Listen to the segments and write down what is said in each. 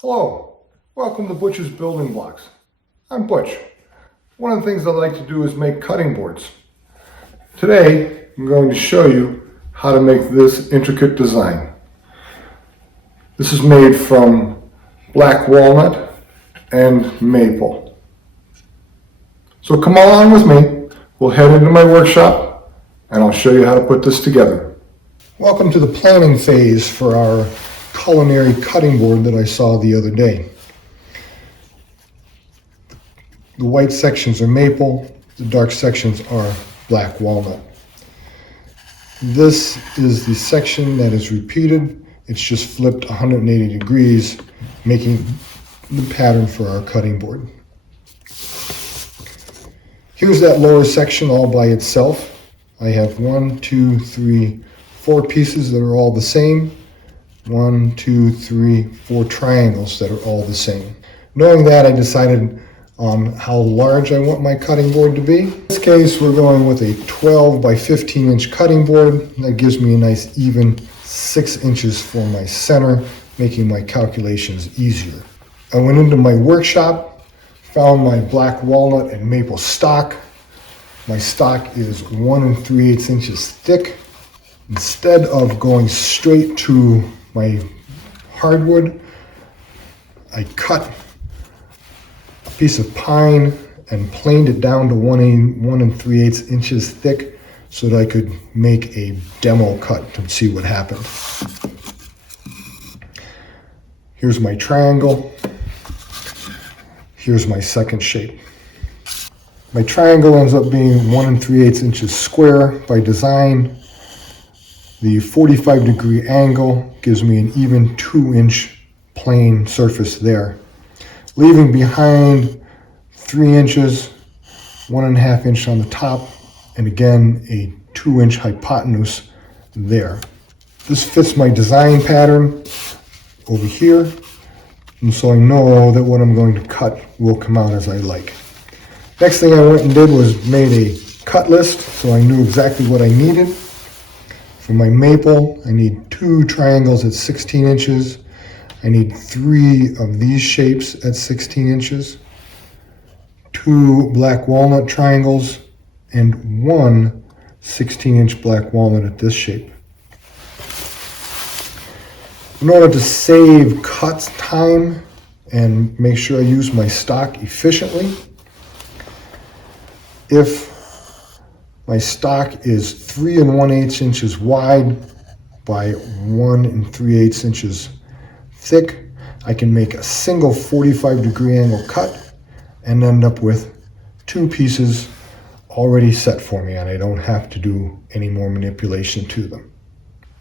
Hello, welcome to Butch's Building Blocks. I'm Butch. One of the things I like to do is make cutting boards. Today, I'm going to show you how to make this intricate design. This is made from black walnut and maple. So come along with me. We'll head into my workshop and I'll show you how to put this together. Welcome to the planning phase for our culinary cutting board that I saw the other day. The white sections are maple, the dark sections are black walnut. This is the section that is repeated. It's just flipped 180 degrees, making the pattern for our cutting board. Here's that lower section all by itself. I have 1, 2, 3, 4 pieces that are all the same. 1, 2, 3, 4 triangles that are all the same. Knowing that, I decided on how large I want my cutting board to be. In this case, we're going with a 12 by 15 inch cutting board. That gives me a nice even 6 inches for my center, making my calculations easier. I went into my workshop, found my black walnut and maple stock. My stock is 1 3/8 inches thick. Instead of going straight to my hardwood, I cut a piece of pine and planed it down to 1 3/8 inches thick so that I could make a demo cut to see what happened. Here's my triangle. Here's my second shape. My triangle ends up being 1 3/8 inches square by design. The 45-degree angle gives me an even 2-inch plane surface there, leaving behind 3 inches, 1.5 inch on the top, and again a 2-inch hypotenuse there. This fits my design pattern over here, and so I know that what I'm going to cut will come out as I like. Next thing I went and did was made a cut list, so I knew exactly what I needed. For my maple, I need 2 triangles at 16 inches. I need 3 of these shapes at 16 inches, 2 black walnut triangles, and 1 16-inch black walnut at this shape. In order to save cut time and make sure I use my stock efficiently, if my stock is 3 1/8 inches wide by 1 3/8 inches thick, I can make a single 45-degree angle cut and end up with 2 pieces already set for me, and I don't have to do any more manipulation to them.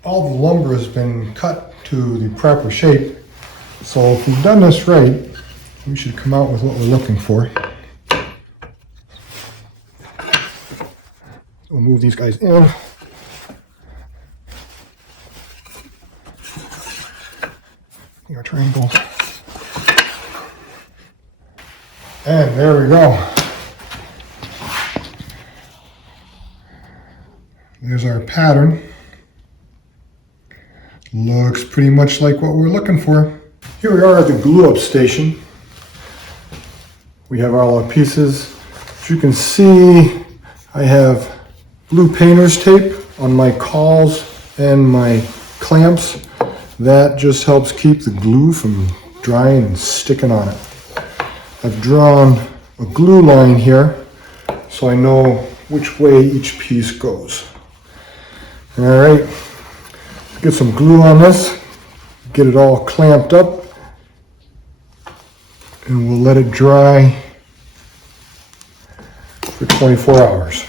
All the lumber has been cut to the proper shape, so if we've done this right, we should come out with what we're looking for. We'll move these guys in. Our triangle. And there we go. There's our pattern. Looks pretty much like what we're looking for. Here we are at the glue up station. We have all our pieces. As you can see, I have blue painter's tape on my cawls and my clamps. That just helps keep the glue from drying and sticking on it. I've drawn a glue line here so I know which way each piece goes. All right, get some glue on this, get it all clamped up, and we'll let it dry for 24 hours.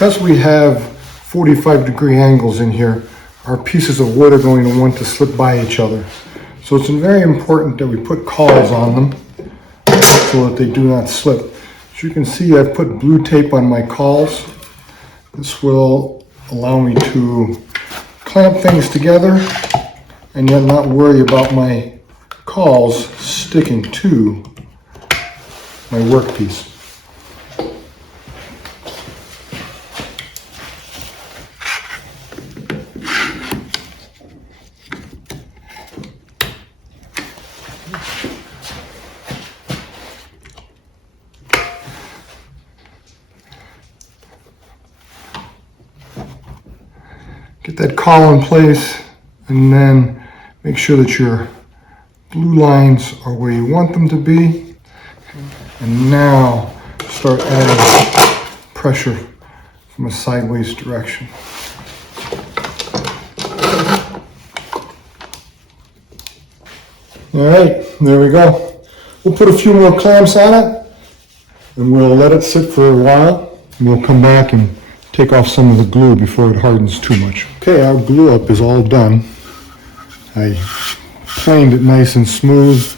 Because we have 45-degree angles in here, our pieces of wood are going to want to slip by each other. So it's very important that we put cawls on them so that they do not slip. As you can see, I've put blue tape on my cawls. This will allow me to clamp things together and yet not worry about my cawls sticking to my workpiece. Get that cawl in place and then make sure that your blue lines are where you want them to be. And now start adding pressure from a sideways direction. All right, there we go. We'll put a few more clamps on it and we'll let it sit for a while. And we'll come back and take off some of the glue before it hardens too much. Okay, our glue up is all done. I planed it nice and smooth,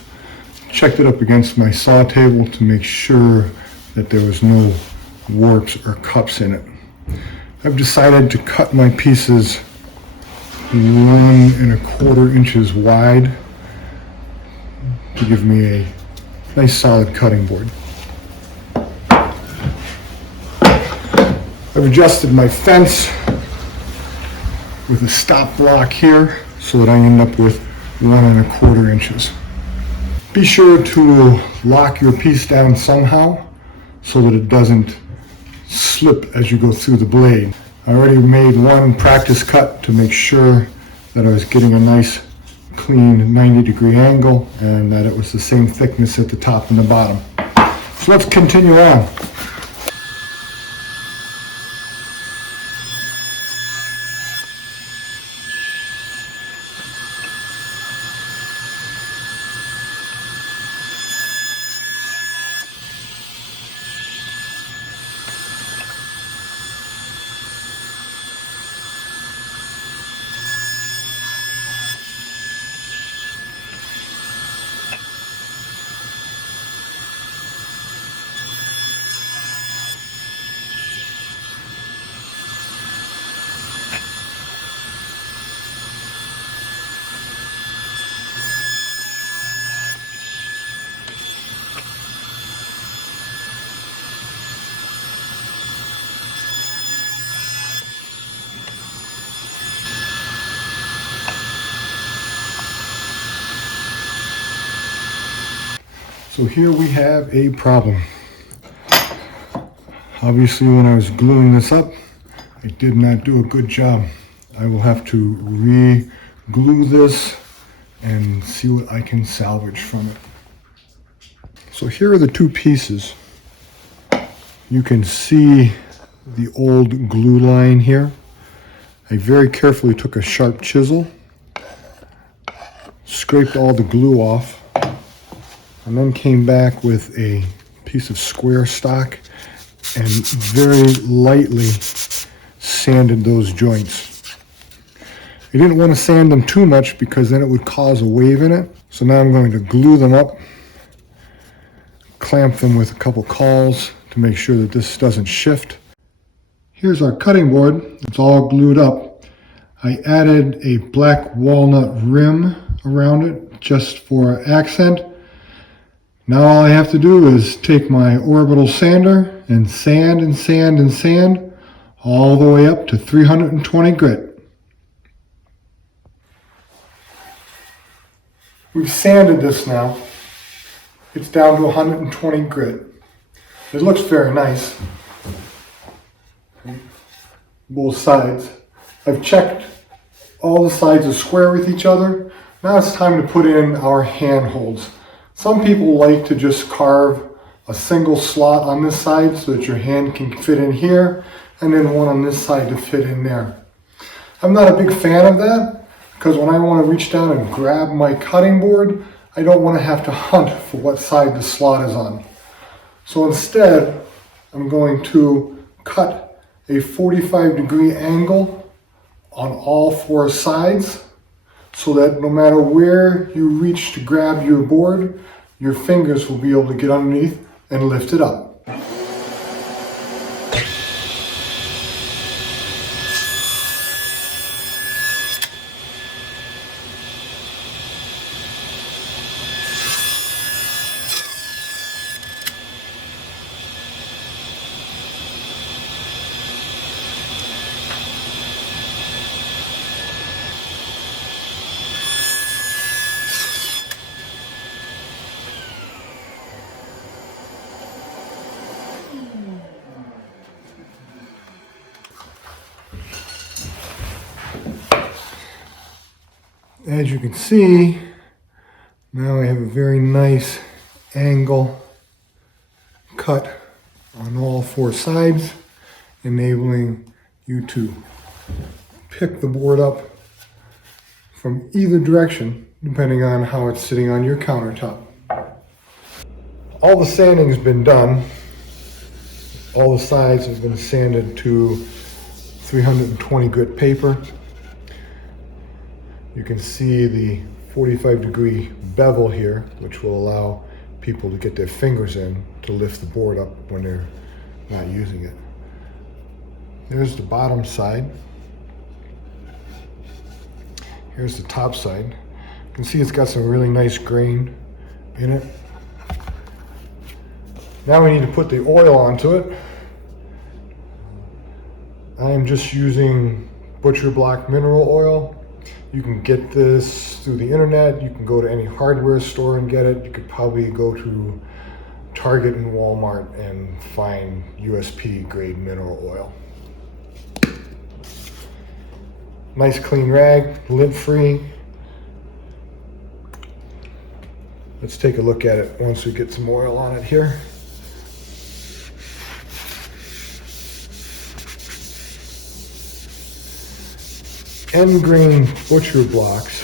checked it up against my saw table to make sure that there was no warps or cups in it. I've decided to cut my pieces 1¼ inches wide to give me a nice solid cutting board. I've adjusted my fence with a stop block here so that I end up with 1¼ inches. Be sure to lock your piece down somehow so that it doesn't slip as you go through the blade. I already made one practice cut to make sure that I was getting a nice clean 90-degree angle and that it was the same thickness at the top and the bottom. So let's continue on. So here we have a problem. Obviously when I was gluing this up, I did not do a good job. I will have to re-glue this and see what I can salvage from it. So here are the two pieces. You can see the old glue line here. I very carefully took a sharp chisel, scraped all the glue off, and then came back with a piece of square stock and very lightly sanded those joints. I didn't want to sand them too much because then it would cause a wave in it. So now I'm going to glue them up, clamp them with a couple cawls to make sure that this doesn't shift. Here's our cutting board. It's all glued up. I added a black walnut rim around it just for accent. Now all I have to do is take my orbital sander and sand and sand and sand all the way up to 320 grit. We've sanded this now. It's down to 120 grit. It looks very nice. Both sides. I've checked all the sides are square with each other. Now it's time to put in our handholds. Some people like to just carve a single slot on this side so that your hand can fit in here and then one on this side to fit in there. I'm not a big fan of that because when I want to reach down and grab my cutting board, I don't want to have to hunt for what side the slot is on. So instead, I'm going to cut a 45-degree angle on all four sides so that no matter where you reach to grab your board, your fingers will be able to get underneath and lift it up. As you can see, now I have a very nice angle cut on all four sides, enabling you to pick the board up from either direction, depending on how it's sitting on your countertop. All the sanding's been done. All the sides have been sanded to 320 grit paper. You can see the 45-degree bevel here, which will allow people to get their fingers in to lift the board up when they're not using it. There's the bottom side. Here's the top side. You can see it's got some really nice grain in it. Now we need to put the oil onto it. I am just using butcher block mineral oil. You can get this through the internet. You can go to any hardware store and get it. You could probably go to Target and Walmart and find USP grade mineral oil. Nice clean rag, lint free. Let's take a look at it once we get some oil on it here. End grain butcher blocks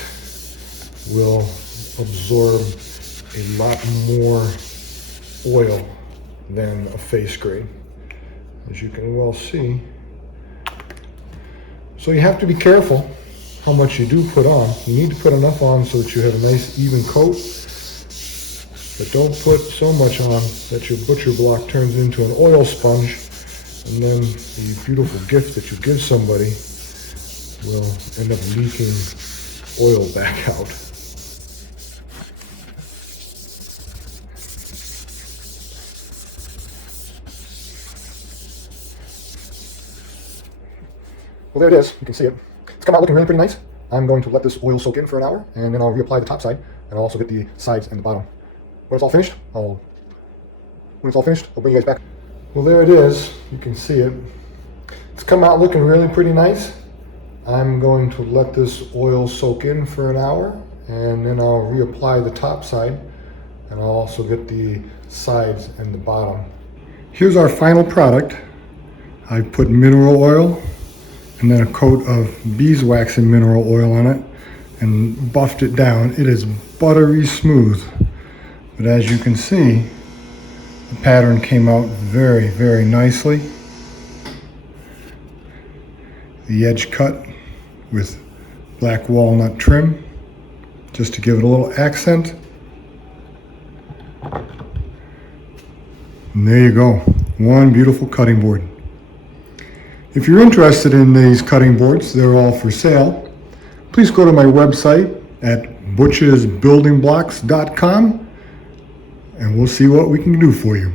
will absorb a lot more oil than a face grain, as you can well see. So you have to be careful how much you do put on. You need to put enough on so that you have a nice even coat, but don't put so much on that your butcher block turns into an oil sponge, and then the beautiful gift that you give somebody will end up leaking oil back out. Well, there it is. You can see it. It's come out looking really pretty nice. I'm going to let this oil soak in for an hour, and then I'll reapply the top side, and I'll also get the sides and the bottom. When it's all finished, I'll bring you guys back. Well, there it is. You can see it. It's come out looking really pretty nice. I'm going to let this oil soak in for an hour, and then I'll reapply the top side, and I'll also get the sides and the bottom. Here's our final product. I put mineral oil and then a coat of beeswax and mineral oil on it and buffed it down. It is buttery smooth, but as you can see, the pattern came out very, very nicely. The edge cut with black walnut trim, just to give it a little accent. And there you go, one beautiful cutting board. If you're interested in these cutting boards, they're all for sale. Please go to my website at butchersbuildingblocks.com and we'll see what we can do for you.